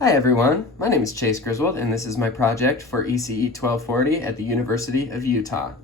Hi everyone, my name is Chase Griswold and this is my project for ECE 1240 at the University of Utah.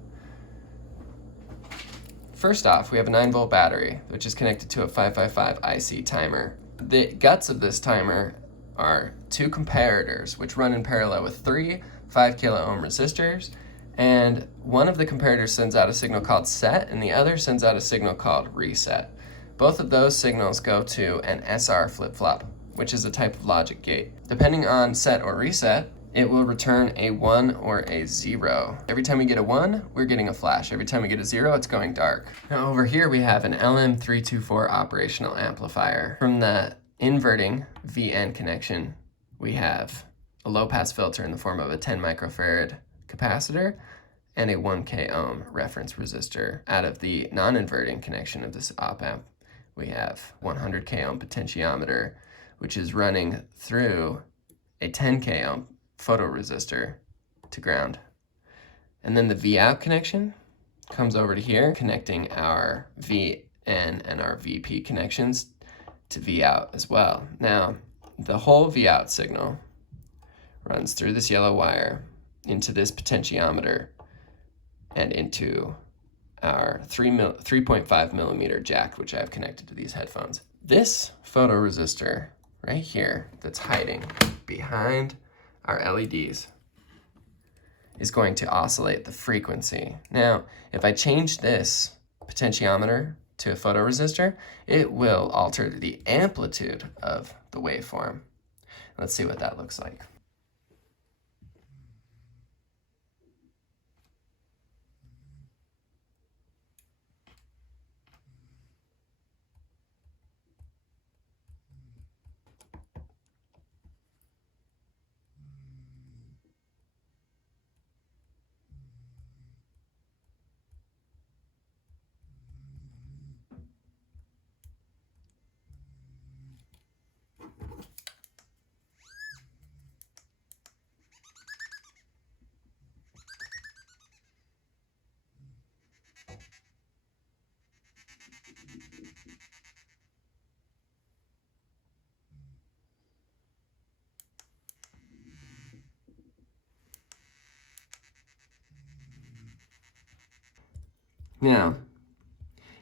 First off, we have a 9-volt battery which is connected to a 555 IC timer. The guts of this timer are two comparators which run in parallel with three 5 kilo ohm resistors, and one of the comparators sends out a signal called set and the other sends out a signal called reset. Both of those signals go to an SR flip-flop, which is a type of logic gate. Depending on set or reset, it will return a 1 or a 0. Every time we get a 1, we're getting a flash. Every time we get a 0, it's going dark. Now over here we have an LM324 operational amplifier. From the inverting VN connection, we have a low-pass filter in the form of a 10 microfarad capacitor and a 1K ohm reference resistor. Out of the non-inverting connection of this op-amp, we have 100K ohm potentiometer, which is running through a 10K ohm photoresistor to ground. And then the V-out connection comes over to here, connecting our VN and our VP connections to V-out as well. Now, the whole V-out signal runs through this yellow wire into this potentiometer and into our 3.5 millimeter jack, which I have connected to these headphones. This photoresistor right here that's hiding behind our LEDs is going to oscillate the frequency. Now, if I change this potentiometer to a photoresistor, it will alter the amplitude of the waveform. Let's see what that looks like. Now,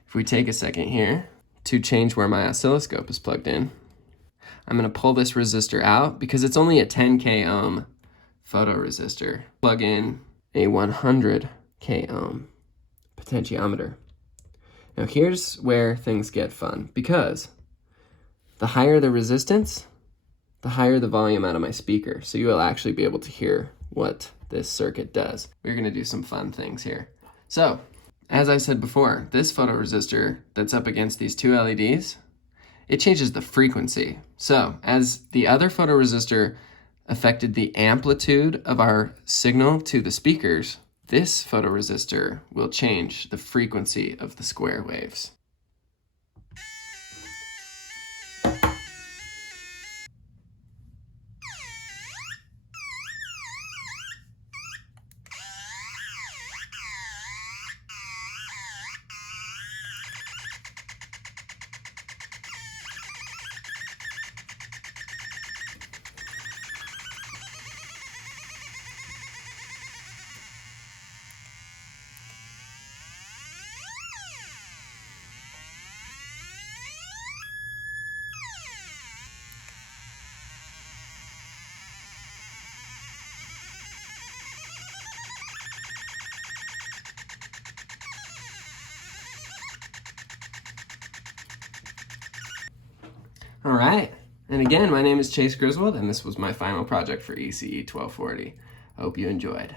if we take a second here to change where my oscilloscope is plugged in, I'm going to pull this resistor out because it's only a 10K ohm photoresistor. Plug in a 100K ohm potentiometer. Now here's where things get fun, because the higher the resistance, the higher the volume out of my speaker. So you will actually be able to hear what this circuit does. We're going to do some fun things here. So, as I said before, this photoresistor that's up against these two LEDs, it changes the frequency. So as the other photoresistor affected the amplitude of our signal to the speakers, this photoresistor will change the frequency of the square waves. All right. And again, my name is Chase Griswold, and this was my final project for ECE 1240. I hope you enjoyed.